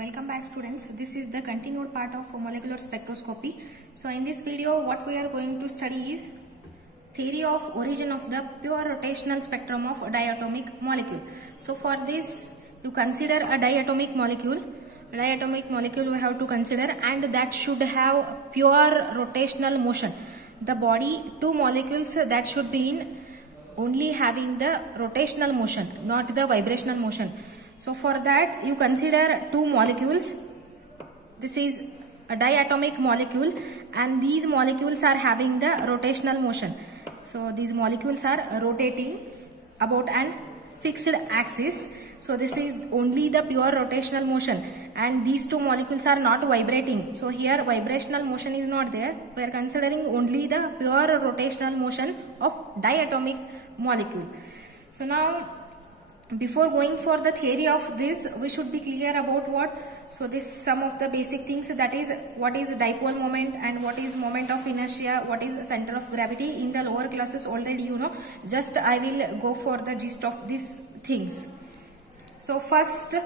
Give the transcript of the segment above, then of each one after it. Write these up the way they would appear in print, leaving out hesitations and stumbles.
Welcome back students. This is the continued part of molecular spectroscopy. So in this video what we are going to study is theory of origin of the pure rotational spectrum of diatomic molecule. So for this you consider a diatomic molecule. Diatomic molecule we have to consider, and that should have pure rotational motion. The body, two molecules that should be in only having the rotational motion, not the vibrational motion. So for that you consider two molecules. This is a diatomic molecule and these molecules are having the rotational motion. So these molecules are rotating about an fixed axis. So this is only the pure rotational motion, and these two molecules are not vibrating. So here vibrational motion is not there. We are considering only the pure rotational motion of diatomic molecule. So now before going for the theory of this, we should be clear about what. So this some of the basic things, that is what is dipole moment and what is moment of inertia, what is center of gravity. In the lower classes already you know, just I will go for the gist of these things. So first,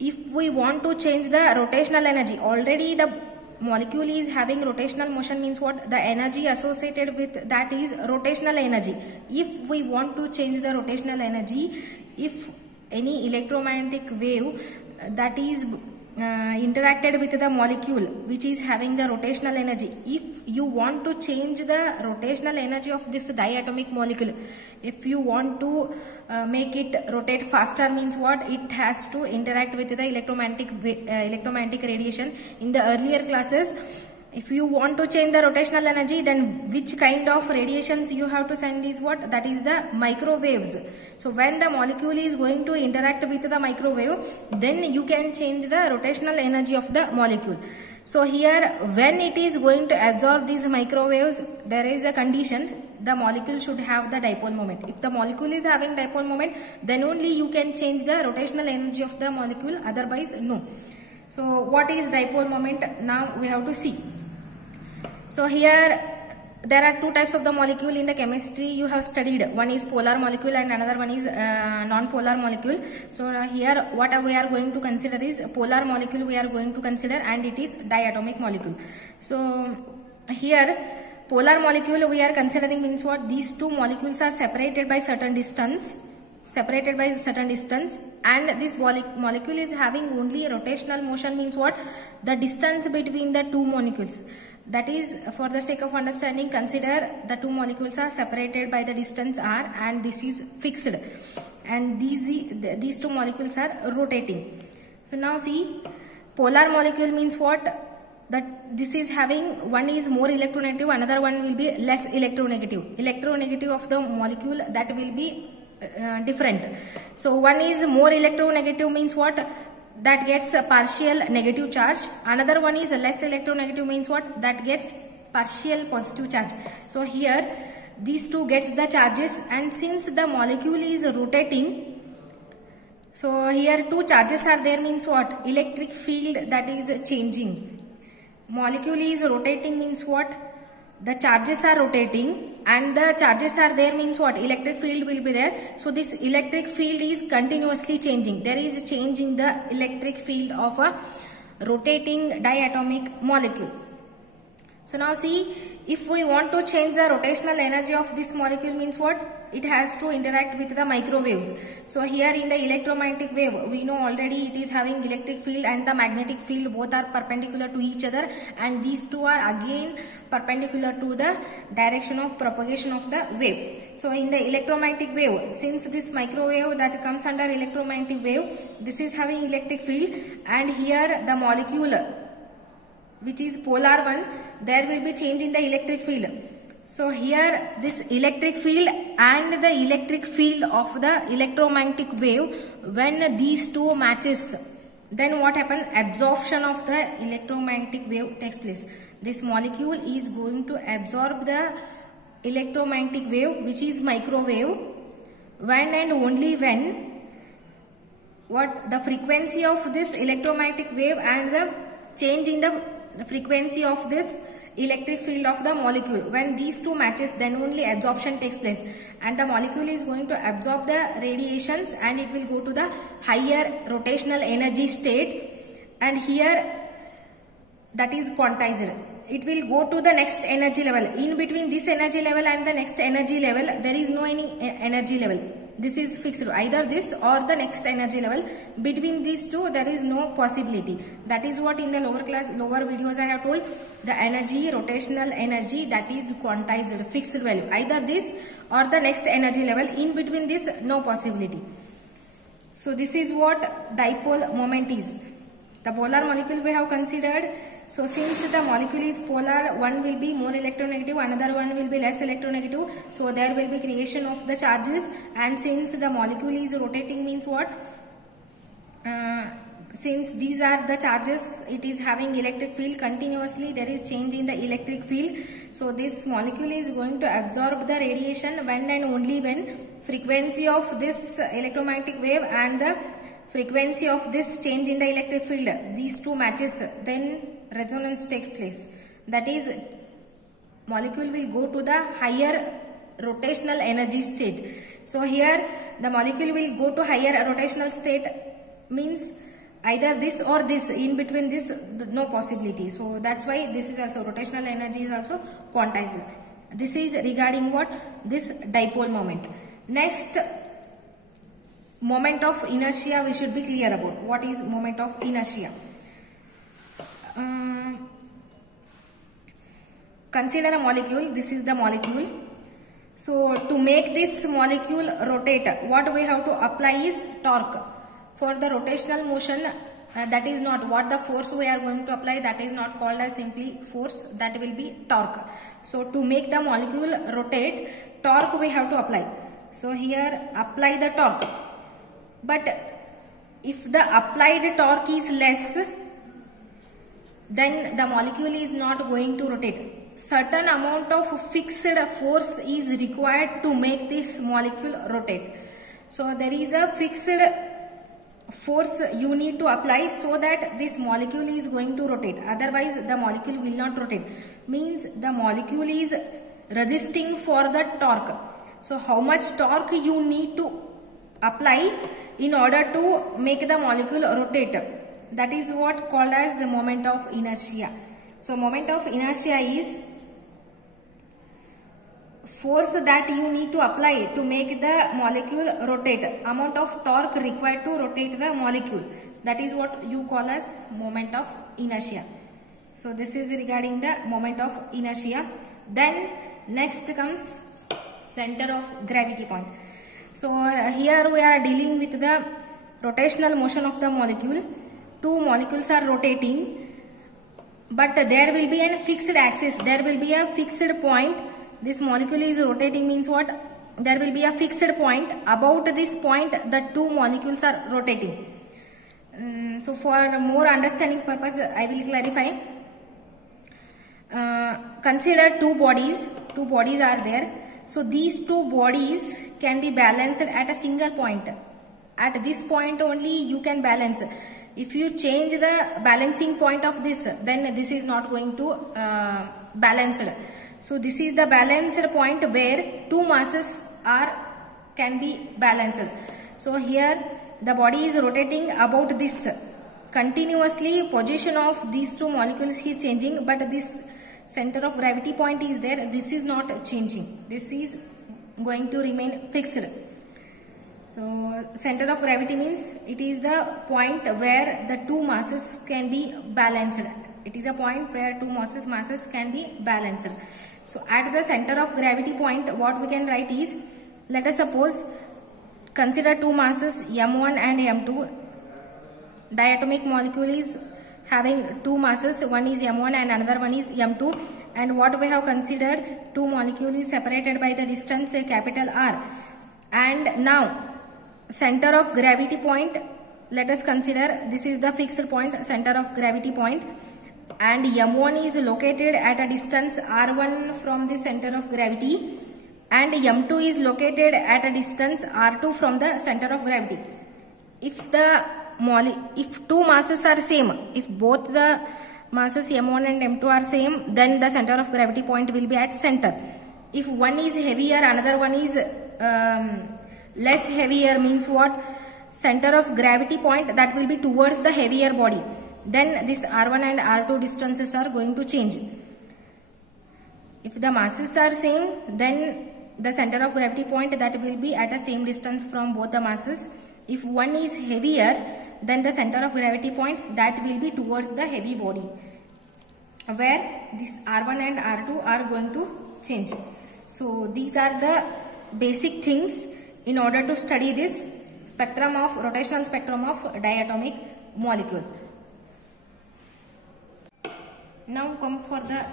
if we want to change the rotational energy, already the molecule is having rotational motion, means what? The energy associated with that is rotational energy. If we want to change the rotational energy, if any electromagnetic wave that is interacted with the molecule which is having the rotational energy, if you want to change the rotational energy of this diatomic molecule, if you want to make it rotate faster, means what? It has to interact with the electromagnetic radiation. In the earlier classes, if you want to change the rotational energy, then which kind of radiations you have to send is what? That is the microwaves. So when the molecule is going to interact with the microwave, then you can change the rotational energy of the molecule. So here when it is going to absorb these microwaves, there is a condition: the molecule should have the dipole moment. If the molecule is having dipole moment, then only you can change the rotational energy of the molecule, otherwise no. So what is dipole moment? Now we have to see. So here there are two types of the molecule in the chemistry you have studied. One is polar molecule and another one is non-polar molecule. So here what we are going to consider is polar molecule we are going to consider, and it is diatomic molecule. So here polar molecule we are considering, means what? These two molecules are separated by certain distance, and this molecule is having only rotational motion, means what? The distance between the two molecules. That is, for the sake of understanding, consider the two molecules are separated by the distance r, and this is fixed, and these two molecules are rotating. So now see, polar molecule means what? That this is having, one is more electronegative, another one will be less electronegative. Electronegative of the molecule, that will be different. So one is more electronegative, means what? That gets a partial negative charge. Another one is less electronegative, means what? That gets partial positive charge. So here these two gets the charges, and since the molecule is rotating, so here two charges are there, means what? Electric field that is changing. Molecule is rotating, means what? The charges are rotating and the charges are there, means what? Electric field will be there. So this electric field is continuously changing. There is a change in the electric field of a rotating diatomic molecule. So now see, if we want to change the rotational energy of this molecule, means what? It has to interact with the microwaves. So here in the electromagnetic wave, we know already it is having electric field and the magnetic field, both are perpendicular to each other, and these two are again perpendicular to the direction of propagation of the wave. So in the electromagnetic wave, since this microwave that comes under electromagnetic wave, this is having electric field, and here the molecule which is polar one, there will be change in the electric field. So here this electric field and the electric field of the electromagnetic wave, when these two matches, then what happens? Absorption of the electromagnetic wave takes place. This molecule is going to absorb the electromagnetic wave, which is microwave, when and only when what? The frequency of this electromagnetic wave and the change in the frequency of this electric field of the molecule, when these two matches, then only absorption takes place, and the molecule is going to absorb the radiations and it will go to the higher rotational energy state, and here that is quantized. It will go to the next energy level. In between this energy level and the next energy level, there is no any energy level. This is fixed, either this or the next energy level. Between these two, there is no possibility. That is what in the lower videos I have told. The energy, rotational energy, that is quantized, fixed value. Either this or the next energy level. In between this, no possibility. So this is what dipole moment is. The polar molecule we have considered. So since the molecule is polar, one will be more electronegative, another one will be less electronegative. So there will be creation of the charges, and since the molecule is rotating means what? Since these are the charges, it is having electric field continuously, there is change in the electric field. So this molecule is going to absorb the radiation when and only when frequency of this electromagnetic wave and the frequency of this change in the electric field, these two matches, then resonance takes place. That is, molecule will go to the higher rotational energy state. So here the molecule will go to higher rotational state, means either this or this. In between this, no possibility. So that's why this is also rotational energy is also quantized. This is regarding what? This dipole moment. Next, moment of inertia we should be clear about. What is moment of inertia? Consider a molecule. This is the molecule. So to make this molecule rotate, what we have to apply is torque. For the rotational motion, that is not what the force we are going to apply, that is not called as simply force, that will be torque. So to make the molecule rotate, torque we have to apply. So here apply the torque. But if the applied torque is less, then the molecule is not going to rotate. Certain amount of fixed force is required to make this molecule rotate. So there is a fixed force you need to apply so that this molecule is going to rotate. Otherwise the molecule will not rotate. Means the molecule is resisting for the torque. So how much torque you need to apply in order to make the molecule rotate? That is what called as the moment of inertia. So moment of inertia is force that you need to apply to make the molecule rotate, amount of torque required to rotate the molecule. That is what you call as moment of inertia. So this is regarding the moment of inertia. Then next comes center of gravity point. So here we are dealing with the rotational motion of the molecule. Two molecules are rotating, but there will be a fixed axis, there will be a fixed point. This molecule is rotating means what? There will be a fixed point. About this point, the two molecules are rotating. So for more understanding purpose, I will clarify. Consider two bodies. Two bodies are there. So these two bodies can be balanced at a single point. At this point only you can balance. If you change the balancing point of this, then this is not going to balance. So this is the balanced point where two masses can be balanced. So here the body is rotating about this. Continuously position of these two molecules is changing, but this center of gravity point is there. This is not changing. This is going to remain fixed. So center of gravity means it is the point where the two masses can be balanced. It is a point where two masses can be balanced. So at the center of gravity point, what we can write is, let us suppose, consider two masses M1 and M2. Diatomic molecule is having two masses, one is M1 and another one is M2. And what we have considered, two molecules is separated by the distance capital R. And now center of gravity point, let us consider this is the fixed point, center of gravity point, and M1 is located at a distance R1 from the center of gravity, and M2 is located at a distance R2 from the center of gravity. If two masses are same, if both the masses M1 and M2 are same, then the center of gravity point will be at center. If one is heavier, another one is less heavier, means what? Center of gravity point that will be towards the heavier body. then this R1 and R2 distances are going to change. If the masses are same, then the center of gravity point that will be at a same distance from both the masses. If one is heavier, then the center of gravity point that will be towards the heavy body, where this R1 and R2 are going to change. So these are the basic things in order to study this rotational spectrum of diatomic molecule. Now come for the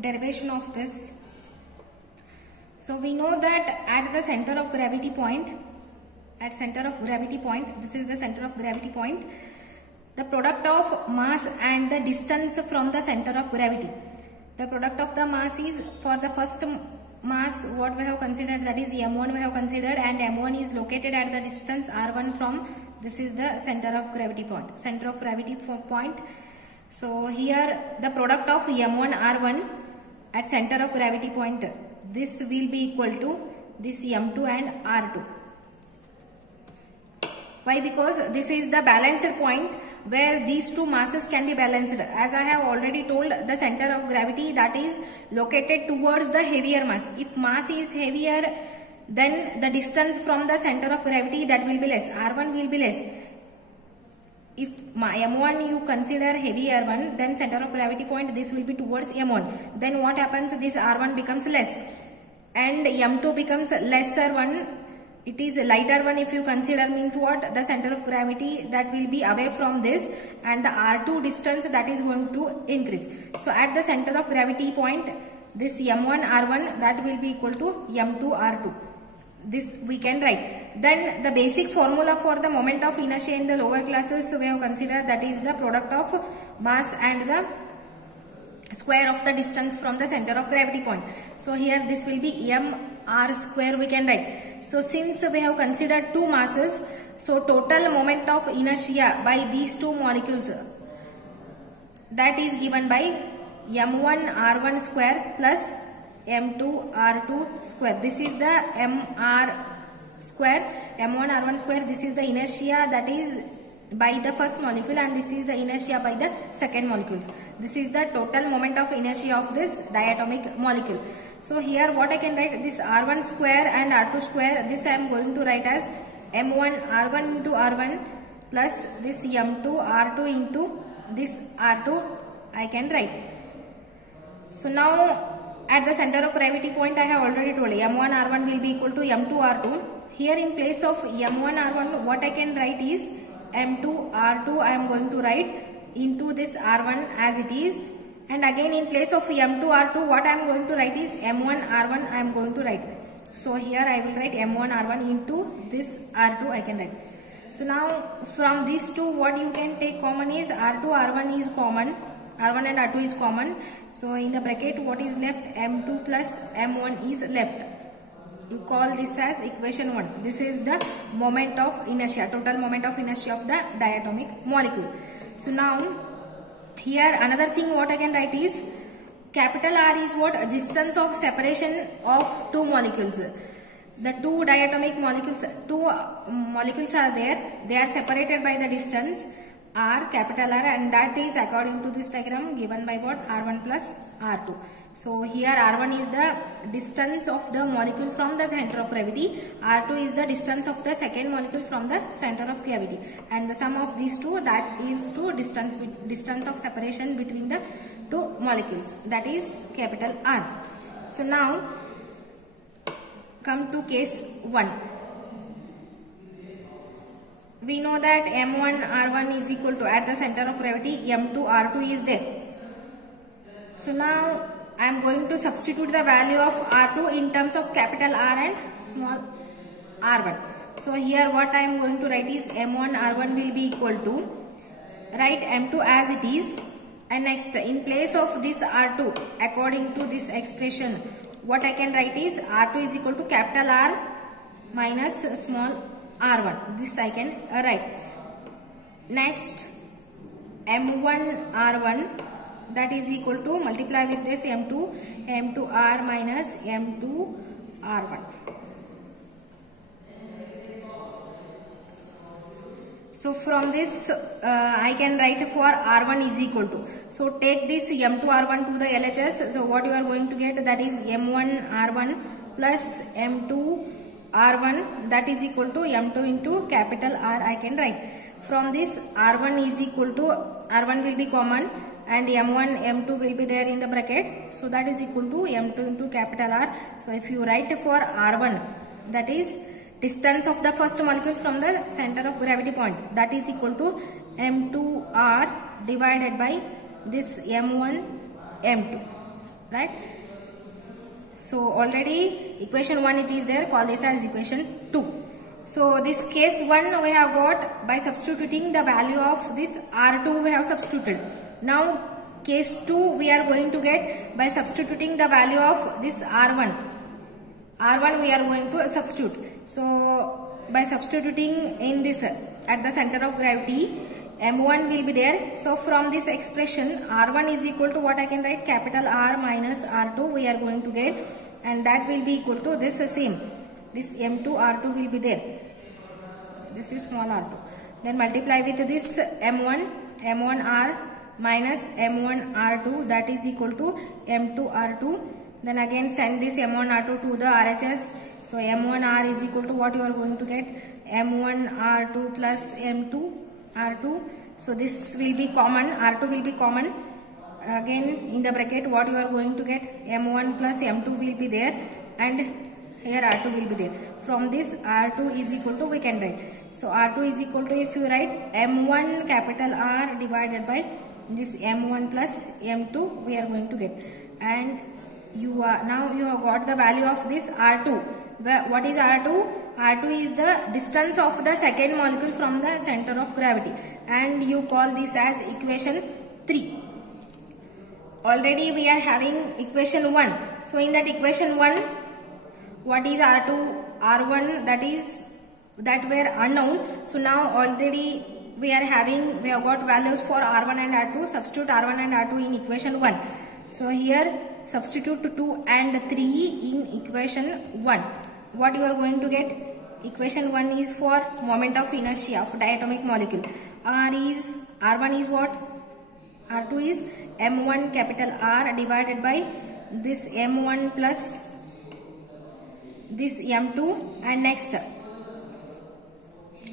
derivation of this. So we know that at the center of gravity point, this is the center of gravity point, the product of mass and the distance from the center of gravity. The product of the mass is, for the first mass what we have considered, that is m1 we have considered, and m1 is located at the distance r1 from, this is the center of gravity point. So here the product of m1 r1 at center of gravity point, this will be equal to this m2 and r2. Why? Because this is the balanced point where these two masses can be balanced. As I have already told, the center of gravity that is located towards the heavier mass. If mass is heavier, then the distance from the center of gravity that will be less, r1 will be less. If m1 you consider heavier one, then center of gravity point this will be towards m1. Then what happens? This r1 becomes less and m2 becomes lesser one. It is lighter one if you consider, means what? The center of gravity that will be away from this, and the r2 distance that is going to increase. So at the center of gravity point, this m1 r1 that will be equal to m2 r2. This we can write. Then the basic formula for the moment of inertia in the lower classes we have considered, that is the product of mass and the square of the distance from the center of gravity point. So here this will be mr square we can write. So since we have considered two masses, so total moment of inertia by these two molecules, that is given by m1 r1 square plus m2 r2 square. This is the mr square, m1 r1 square. This is the inertia that is by the first molecule, and this is the inertia by the second molecules. This is the total moment of inertia of this diatomic molecule. So here what I can write, this r1 square and r2 square, this I am going to write as m1 r1 into r1 plus this m2 r2 into this r2 I can write. So now at the center of gravity point I have already told m1 r1 will be equal to m2 r2. Here in place of m1 r1 what I can write is m2 r2 I am going to write into this r1 as it is, and again in place of m2 r2 what I am going to write is m1 r1 I am going to write. So here I will write m1 r1 into this r2 I can write. So now from these two what you can take common is r2 r1 is common, r1 and r2 is common. So in the bracket what is left, m2 plus m1 is left. You call this as equation 1. This is the moment of inertia, total moment of inertia of the diatomic molecule. So now here another thing what I can write is capital R is what? Distance of separation of two molecules. The two diatomic molecules, molecules are there. They are separated by the distance R, capital R, and that is according to this diagram given by what? R1 plus R2. So here R1 is the distance of the molecule from the center of gravity. R2 is the distance of the second molecule from the center of gravity. And the sum of these two, that yields to distance of separation between the two molecules. That is capital R. So now come to case 1. We know that m1 r1 is equal to, at the center of gravity, m2 r2 is there. So now I am going to substitute the value of r2 in terms of capital R and small r1. So here what I am going to write is m1 r1 will be equal to, write m2 as it is, and next in place of this r2 according to this expression what I can write is r2 is equal to capital R minus small r1. This I can write. Next m1 r1 that is equal to, multiply with this m2 r minus m2 r1. So from this I can write for R1 is equal to, so take this M2 R1 to the LHS, so what you are going to get, that is M1 R1 plus M2 R1, that is equal to M2 into capital R I can write. From this R1 is equal to, R1 will be common and M1 M2 will be there in the bracket, so that is equal to M2 into capital R. So if you write for R1, that is distance of the first molecule from the center of gravity point, that is equal to M2R divided by this M1 M2, right? So already equation 1 it is there, call this as equation 2. So this case 1 we have got by substituting the value of this R2 we have substituted. Now case 2 we are going to get by substituting the value of this R1. R1 we are going to substitute. So by substituting in this at the center of gravity, M1 will be there. So from this expression R1 is equal to what I can write, capital R minus R2 we are going to get, and that will be equal to this same, this M2 R2 will be there. This is small r2. Then multiply with this M1 R minus M1 R2, that is equal to M2 R2. Then again send this M1 R2 to the RHS. So M1 R is equal to what you are going to get, M1 R2 plus M2 R2. So this will be common, R2 will be common. Again in the bracket what you are going to get, M1 plus M2 will be there, and here R2 will be there. From this R2 is equal to we can write. So R2 is equal to, if you write M1 capital R divided by this M1 plus M2 we are going to get. And now you have got the value of this R2. What is R2? R2 is the distance of the second molecule from the center of gravity, and you call this as equation 3. Already we are having equation 1. So in that equation 1, what is R2, R1, that were unknown. So now already we have got values for R1 and R2. Substitute R1 and R2 in equation 1. So here substitute 2 and 3 in equation 1. What you are going to get? Equation 1 is for moment of inertia of diatomic molecule. R1 is what? R2 is M1 capital R divided by this M1 plus this M2, and next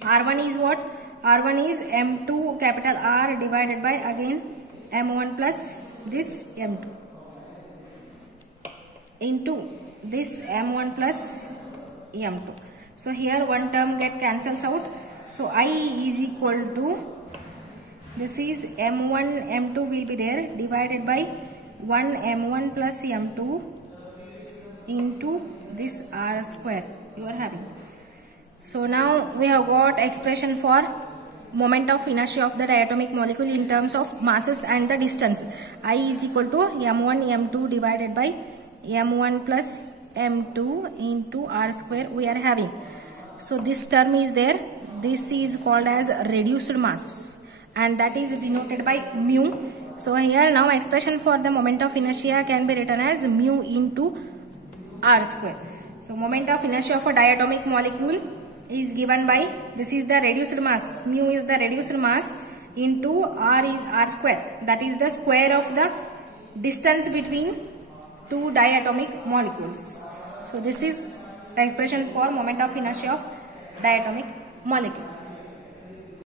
R1 is what? R1 is M2 capital R divided by again M1 plus this M2 into this M1 plus M2. So here one term get cancels out. So I is equal to, this is M1 M2 will be there divided by 1 M1 plus M2 into this R square you are having. So now we have got expression for moment of inertia of the diatomic molecule in terms of masses and the distance. I is equal to M1 M2 divided by M1 plus M2 into R square we are having. So this term is there. This is called as reduced mass, and that is denoted by mu. So here now expression for the moment of inertia can be written as mu into R square. So moment of inertia of a diatomic molecule is given by, this is the reduced mass, mu is the reduced mass, into R is R square, that is the square of the distance between two diatomic molecules. So this is the expression for moment of inertia of diatomic molecule.